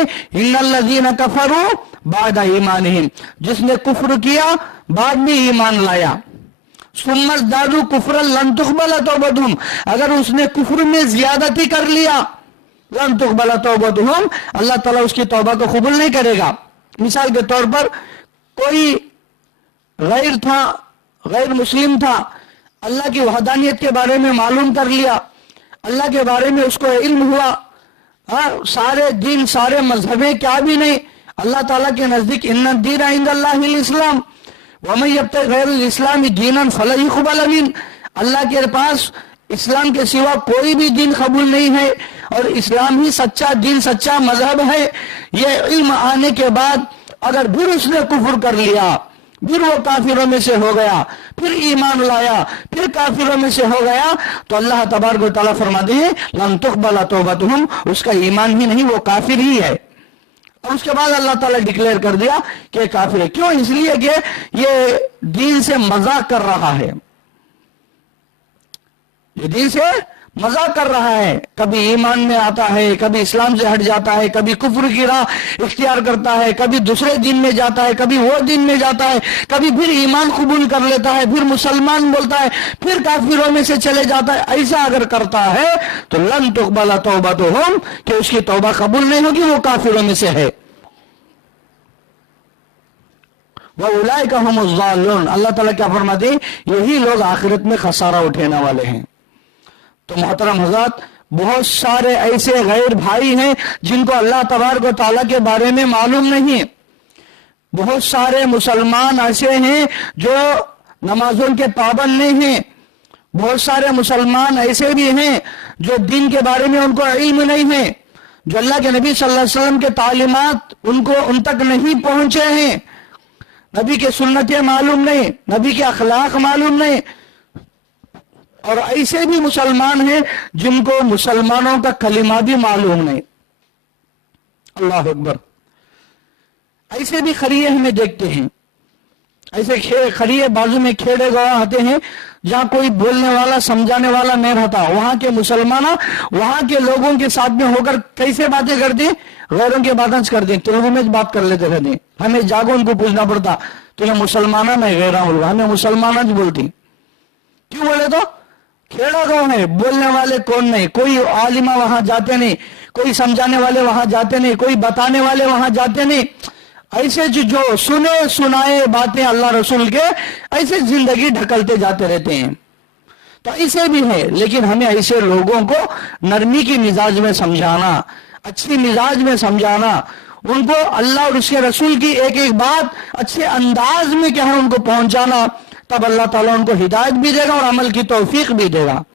इन्नल्लज़ीना कफ़रू बादा ईमानिहिम, जिसने कुफ्र किया बाद में ईमान लाया, सुम्मज़दादू कुफ्रन लन तुक़बल तौबतुहुम, अगर उसने कुफ्र में ज्यादती कर लिया, लन तुक़बल तौबतुहुम, अल्लाह ताला उसकी तौबा को कबूल नहीं करेगा। मिसाल के तौर पर कोई गैर था, गैर मुस्लिम था, अल्लाह की वहदानियत के बारे में मालूम कर लिया, अल्लाह के बारे में उसको इल्म हुआ, सारे दीन सारे मजहबें क्या भी नहीं, अल्लाह ताला के नजदीक इन्ना दीन इंदल्लाहिल इस्लाम वमन यब्तगि गैरल इस्लाम दीनन फलन युक़बल मिन, अल्लाह के पास इस्लाम के सिवा कोई भी दीन कबूल नहीं है और इस्लाम ही सच्चा दीन सच्चा मजहब है। ये इल्म आने के बाद अगर फिर उसने कुफ्र कर लिया, फिर वो काफिरों में से हो गया, फिर ईमान लाया, फिर काफिरों में से हो गया, तो अल्लाह तबारक व तआला फरमाते हैं लन तुक़बल तौबतुहुम, उसका ईमान ही नहीं, वो काफिर ही है। और उसके बाद अल्लाह ताला डिक्लेयर कर दिया कि काफिर है। क्यों? इसलिए कि ये दीन से मजाक कर रहा है, ये दीन से मजाक कर रहा है, कभी ईमान में आता है, कभी इस्लाम से हट जाता है, कभी कुफ्र की राह इख्तियार करता है, कभी दूसरे दिन में जाता है, कभी वो दिन में जाता है, कभी फिर ईमान कबूल कर लेता है, फिर मुसलमान बोलता है, फिर काफिरों में से चले जाता है। ऐसा अगर करता है तो लन तुक़बल तौबतुहुम, कि उसकी तौबा कबूल नहीं होगी, वो काफिरों में से है। व उलाइका हुमुज़ ज़ालिमून, अल्लाह ताला क्या फरमाते हैं, यही लोग आखिरत में खसारा उठाने वाले हैं। तो मोहतरम हज़रात, बहुत सारे ऐसे गैर भाई हैं जिनको अल्लाह तबारक व तआला के बारे में मालूम नहीं। बहुत सारे मुसलमान ऐसे हैं जो नमाजों के पाबंद नहीं हैं। बहुत सारे मुसलमान ऐसे भी हैं जो दीन के बारे में उनको इल्म नहीं है, जो अल्लाह के नबी सल्लल्लाहु अलैहि वसल्लम के तालीमात उन तक नहीं पहुंचे हैं, नबी के सुन्नतें मालूम नहीं, नबी के अखलाक मालूम नहीं। और ऐसे भी मुसलमान हैं जिनको मुसलमानों का कलिमा भी मालूम नहीं। अल्लाह अकबर। ऐसे भी खरिये हमें देखते हैं, ऐसे खरिये बाजू में खेड़े गांव आते हैं जहां कोई बोलने वाला समझाने वाला नहीं रहता। वहां के मुसलमान वहां के लोगों के साथ में होकर कैसे बातें करते हैं, गैरों की बातें करते हैं, तेलुगु में बात कर लेते रहते हैं। हमें जागो उनको पूछना पड़ता, तुम्हें मुसलमाना में गैरा बोल, हमें मुसलमाना बोलती। क्यों बोले? तो खेड़ा गांव है, बोलने वाले कौन नहीं, कोई आलिमा वहां जाते नहीं, कोई समझाने वाले वहां जाते नहीं, कोई बताने वाले वहां जाते नहीं। ऐसे जो सुने सुनाए बातें अल्लाह रसूल के, ऐसे जिंदगी ढकलते जाते रहते हैं। तो ऐसे भी है, लेकिन हमें ऐसे लोगों को नरमी की मिजाज में समझाना, अच्छी मिजाज में समझाना, उनको अल्लाह और उसके रसूल की एक एक बात अच्छे अंदाज में क्या है उनको पहुंचाना, तब अल्लाह ताला उनको हिदायत भी देगा और अमल की तौफीक भी देगा।